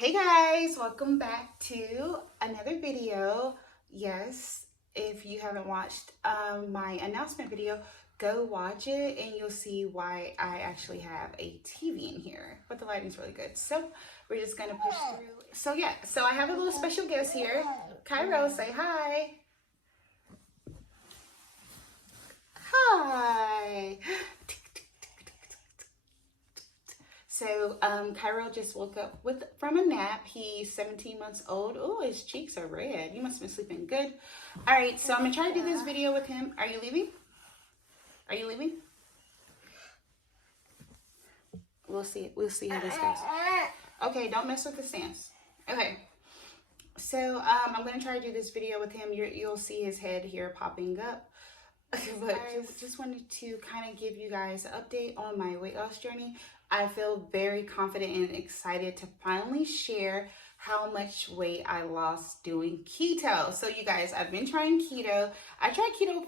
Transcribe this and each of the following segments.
Hey guys, welcome back to another video. Yes, if you haven't watched my announcement video, go watch it and you'll see why I actually have a TV in here. But the lighting's really good, so we're just gonna push through. So yeah, so I have a little special guest here. Tyrell, say hi. Hi. So Tyrell just woke up from a nap. He's 17 months old. Oh, his cheeks are red. You must have been sleeping good. All right, so I'm gonna try to do this video with him. Are you leaving? Are you leaving? We'll see. We'll see how this goes. Okay, don't mess with the stance. Okay. So I'm gonna try to do this video with him. You'll see his head here popping up. But just wanted to kind of give you guys an update on my weight loss journey. I feel very confident and excited to finally share how much weight I lost doing keto. So you guys, I've been trying keto. I tried keto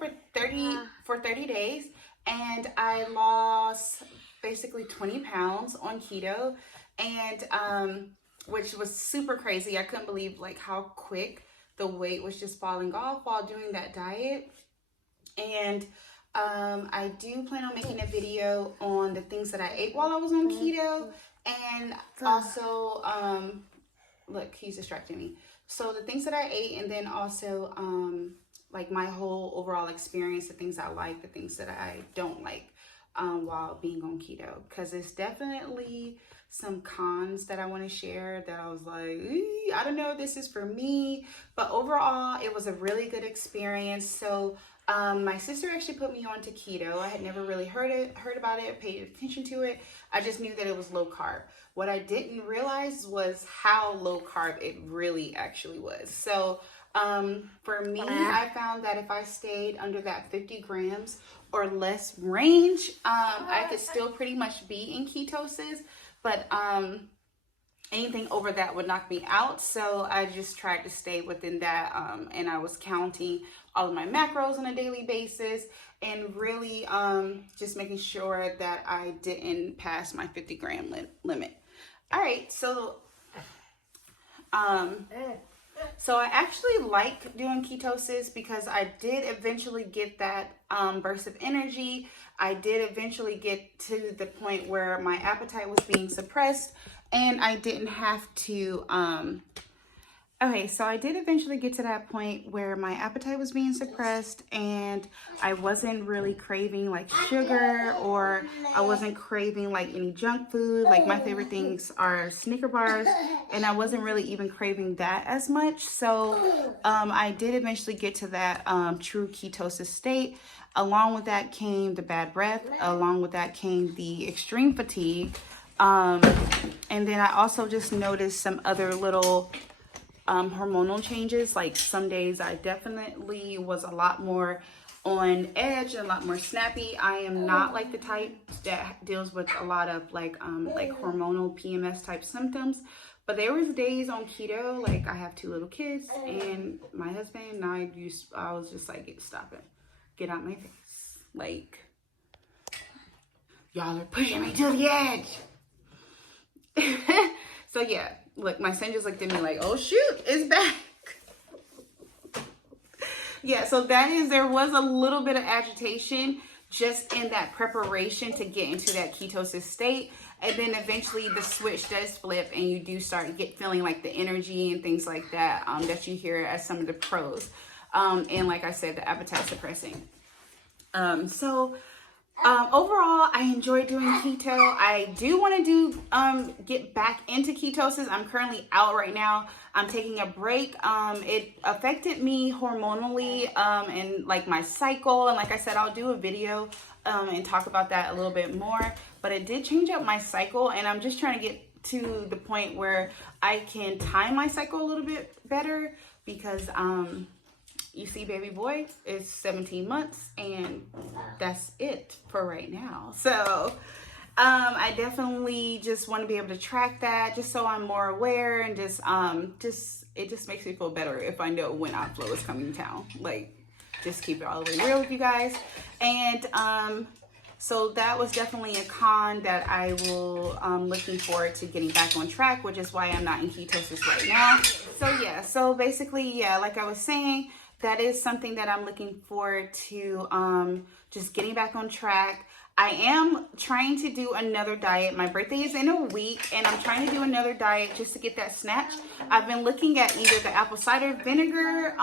for 30 days and I lost basically 20 pounds on keto, and which was super crazy. I couldn't believe like how quick the weight was just falling off while doing that diet. And I do plan on making a video on the things that I ate while I was on keto, and also look, he's distracting me. So the things that I ate, and then also like my whole overall experience, the things I like, the things that I don't like while being on keto, because it's definitely some cons that I want to share that I was like, I don't know if this is for me, but overall it was a really good experience. So my sister actually put me on to keto. I had never really heard about it, paid attention to it. I just knew that it was low carb. What I didn't realize was how low carb it really actually was. So for me, I found that if I stayed under that 50 grams or less range, I could still pretty much be in ketosis, but anything over that would knock me out. So I just tried to stay within that, and I was counting all of my macros on a daily basis and really just making sure that I didn't pass my 50 gram limit. All right, so I actually like doing ketosis because I did eventually get that burst of energy. I did eventually get to the point where my appetite was being suppressed, and I didn't have to, so I did eventually get to that point where my appetite was being suppressed and I wasn't really craving like sugar, or I wasn't craving like any junk food. Like my favorite things are Snicker bars, and I wasn't really even craving that as much. So I did eventually get to that true ketosis state. Along with that came the bad breath. Along with that came the extreme fatigue. And then I also just noticed some other little hormonal changes. Like some days I definitely was a lot more on edge and a lot more snappy. I am not like the type that deals with a lot of like hormonal PMS type symptoms. But there was days on keto, like I have 2 little kids and my husband, and I was just like, stop it. Get out my face. Like, y'all are pushing me to the edge. So yeah, look, my son just looked at me like, oh shoot, it's back. Yeah, so there was a little bit of agitation just in that preparation to get into that ketosis state. And then eventually the switch does flip and you do start feeling like the energy and things like that that you hear as some of the pros. And like I said, the appetite suppressing. Overall, I enjoy doing keto. I do want to get back into ketosis. I'm currently out right now. I'm taking a break. It affected me hormonally and like my cycle. And like I said, I'll do a video and talk about that a little bit more. But it did change up my cycle, and I'm just trying to get to the point where I can time my cycle a little bit better, because you see, baby boy is 17 months and that's it for right now. So I definitely just want to be able to track that just so I'm more aware, and it just makes me feel better if I know when outflow is coming to town. Like, just keep it all the way real with you guys. And So that was definitely a con that I will looking forward to getting back on track, which is why I'm not in ketosis right now. So yeah, so basically, yeah, like I was saying, that is something that I'm looking forward to, just getting back on track. I am trying to do another diet. My birthday is in a week, and I'm trying to do another diet just to get that snatch. I've been looking at either the apple cider vinegar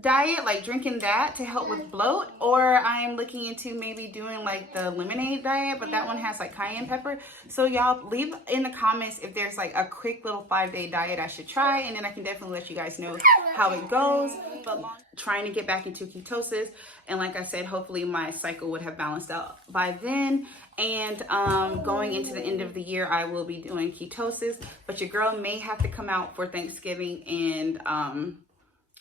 diet, like drinking that to help with bloat, or I'm looking into maybe doing like the lemonade diet, but that one has like cayenne pepper. So y'all leave in the comments if there's like a quick little 5-day diet I should try, and then I can definitely let you guys know how it goes. But trying to get back into ketosis, and like I said, hopefully my cycle would have balanced out by then. And going into the end of the year, I will be doing ketosis, but your girl may have to come out for Thanksgiving and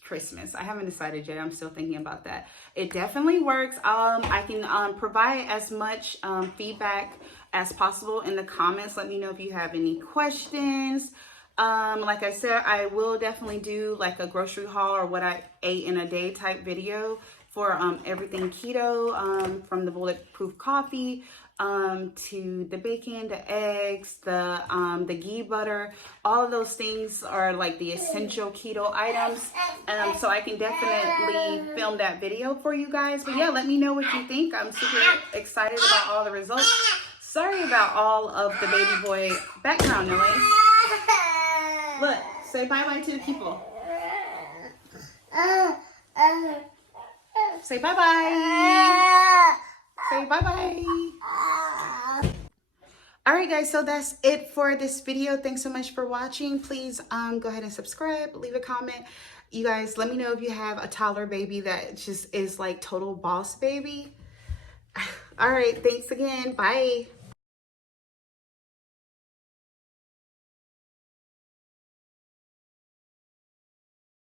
Christmas. I haven't decided yet. I'm still thinking about that. It definitely works. I can provide as much feedback as possible in the comments. Let me know if you have any questions. Like I said, I will definitely do like a grocery haul or what I ate in a day type video for everything keto, from the bulletproof coffee to the bacon, the eggs, the ghee butter. All of those things are like the essential keto items. So I can definitely film that video for you guys. But yeah, let me know what you think. I'm super excited about all the results. Sorry about all of the baby boy background noise. Look, say bye-bye to the people. Say bye-bye. Say bye-bye. All right, guys, so that's it for this video. Thanks so much for watching. Please go ahead and subscribe, leave a comment. You guys, let me know if you have a toddler baby that just is like total boss baby. All right, thanks again. Bye.